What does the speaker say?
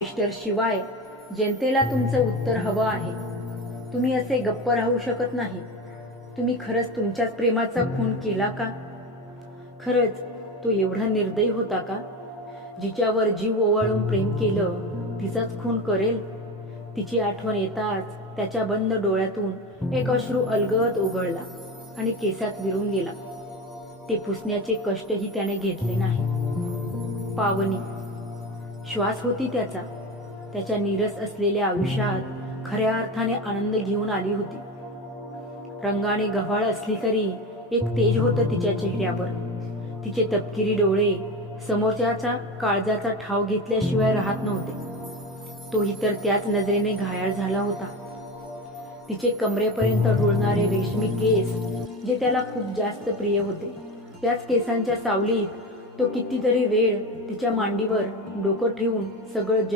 Mister शिवाय जनतेला तुमचं उत्तर हवं आहे. तुम्ही असे गप्प राहू शकत नाही. तुम्ही खरंच तुमच्याच प्रेमाचा खून केला का? खरंच तो एवढा निर्दयी होता का? जिच्यावर जीव ओवाळून प्रेम केलं तिचाच खून करेल? तिची आठवण येताच त्याच्या बंद डोळ्यातून एक अश्रू अलगद ओघळला आणि केसात विरून गेला. ते पुसण्याचे कष्टही त्याने घेतले नाही. पावनी श्वास होती त्याचा. त्याच्या नीरस असलेल्या आयुष्यात खऱ्या अर्थाने आनंद घेऊन आली होती. रंगाने गव्हाळ असली तरी एक तेज होतं तिच्या चेहऱ्यावर. तिचे तपकिरी डोळे समोरच्याचा काळजाचा ठाव घेतल्याशिवाय राहत नव्हते. तोही तर त्याच नजरेने घायाळ झाला होता. तिचे कमरेपर्यंत डोलणारे रेशमी केस जे त्याला खूप जास्त प्रिय होते, त्याच केसांच्या सावलीत तो कितीतरी वेळ तिच्या मांडीवर डोकं ठेवून सगळं जग